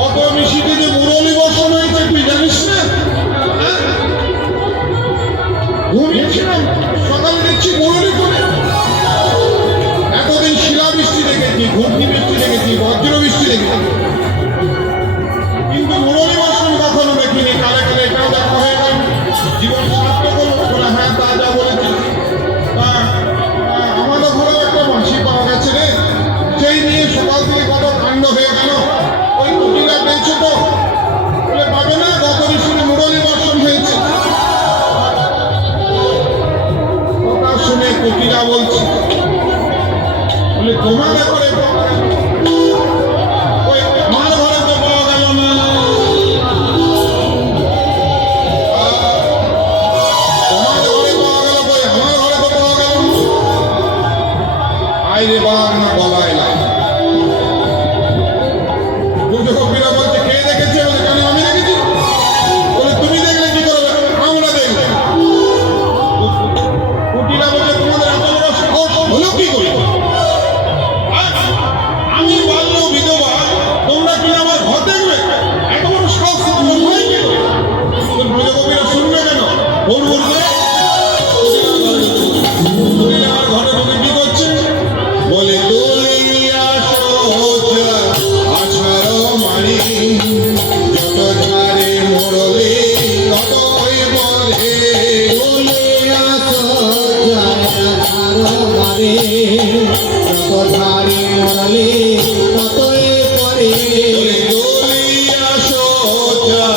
কত মিশিতে যে মুরলি বর্ষণ হয়েছে তুই জানিস না? ঘুমিয়েছিলাম, সকালে দেখছি মুরলি করে। এতদিন শিলা বৃষ্টি দেখেছি, ঘূর্ণি বৃষ্টি দেখেছি, বজ্র বৃষ্টি দেখেছি, কিন্তু মুরলি বর্ষণ কখনো দেখিনি। কালে কালে এটাও দেখা হয়ে গেল। জীবন সার্থক হলো। হ্যাঁ, তা যা বলেছিস। আমাদের ঘরেও একটা বাঁশি পাওয়া গেছে রে, সেই নিয়ে সকাল থেকে কত কাণ্ড হয়ে গেল। ওই কুটিরা পেয়েছে তো? বলে পাবে না, গত ঋষির মুরলি বর্ষণ হয়েছে। কথা শুনে কুটিরা বলছে, বলে তোমাদের ঘরে ওই আমার ঘরে তো পাওয়া গেল না। তোমাদের ঘরে পাওয়া গেল, কই আমার ঘরে তো পাওয়া গেল না। আইরে বাঘ না গলায় না। কবিরা বলছে কে দেখেছে? বলে কেন আমি দেখেছি? বলে তুমি দেখলে কি করবে? আমরা দেখবো। কুটিরা বলছে তোমাদের এত বড় সাহস হলো কি করে? আমি বাল্য বিধবা, তোমরা কি আমার ঘর দেখবে? এত বড় সাহস হয় কি করে? কবিরা শুনবে কেন? ভোর ভোর করে আমার ঘরে ঢুকে কি করছে? বলে তুলিয়া সোজা আছাড় মারি, যত ধারে মোড়লে ততই বলে। তুলিয়া সোজা আছাড় মারি, যত ধারে মোড়লে ততই পরে। তুলিয়া সোজা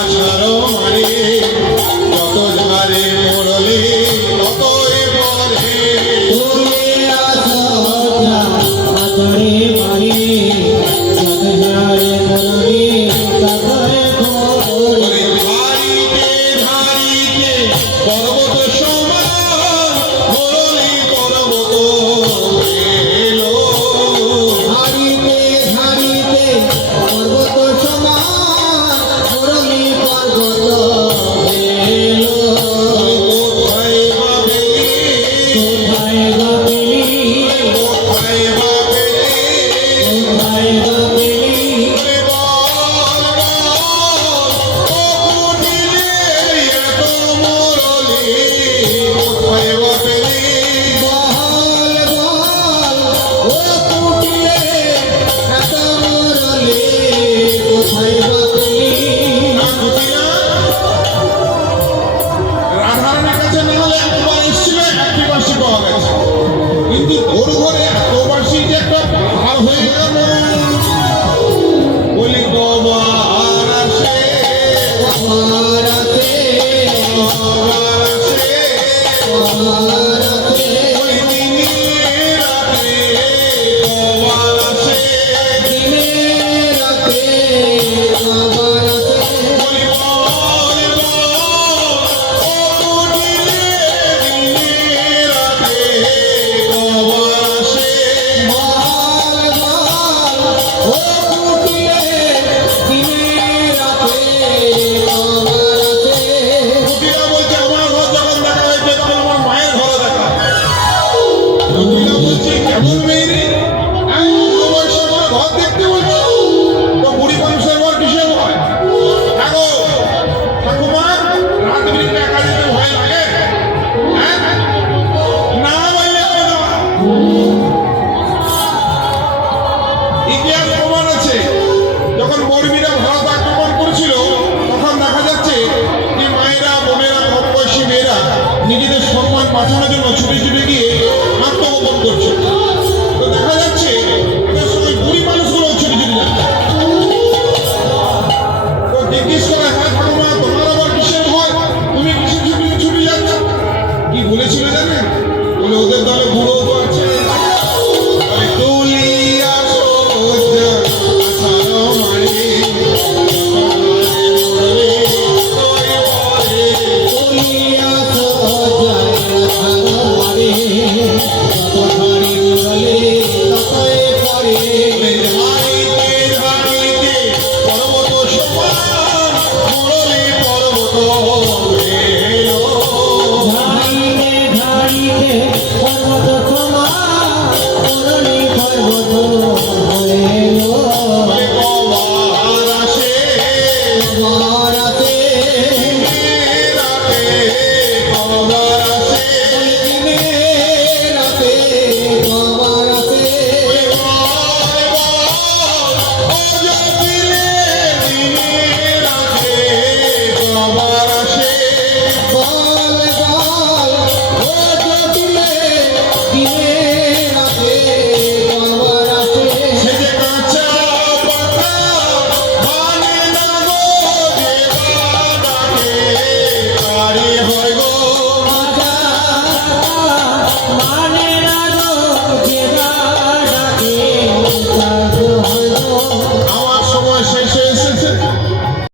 আছাড় মারি, যত ধারে মোড়লে ততই পরে। তুলিয়া সোজা আছাড়ে মারি, যত ধারে মোড়লে ততই পরে। ধারিতে ধারিতে পর্বত সমান মোড়লি পর্বত এলো। ধারিতে ধারিতে পর্বত সমান মোড়লি পর্বত এলো। কোথায় বা পেলি, কোথায় বা পেলি, কোথায় বা পেলি, কোথায় বা পেলি। রাধারানীর কাছে না হলে একবার এসেছিল, একটি বাঁশি পাওয়া গেছে, কিন্তু ওর ঘরে এত বাঁশি যে একটা পাহাড় হয়ে গেল। বলি কবার আসে, কবার আসে, কবার আসে, কবার আসে। বলি দিনে রাতে কবার আসে, দিনে রাতে কবার আসে। বলি বল বল ও কুটিরে, দিনে রাতে কবার আসে। বল বল ও কুটিরে, দিনে রাতে কবার আসে। কুটিরা বলছে আমার ঘর যখন দেখা হয়েছে তখন আমার মায়ের ঘরে দেখা। কুটিরা বলছে কেমন মেয়ে রে? বয়সে আমার ঘর দেখতে বলছি, তো বুড়ি মানুষের ঘর কিসের ভয়? থাকো ঠাকুমা, রাত বিরিতে একা যেতে ভয় লাগে? না বললে হবে না। ইতিহাস প্রমাণ আছে, যখন বর্মীরা ভারত আক্রমণ করেছিল তখন দেখা যাচ্ছে যে মায়েরা, বোনেরা, কম বয়সী মেয়েরা নিজেদের সম্মান বাঁচানোর জন্য ছুটে ছুটে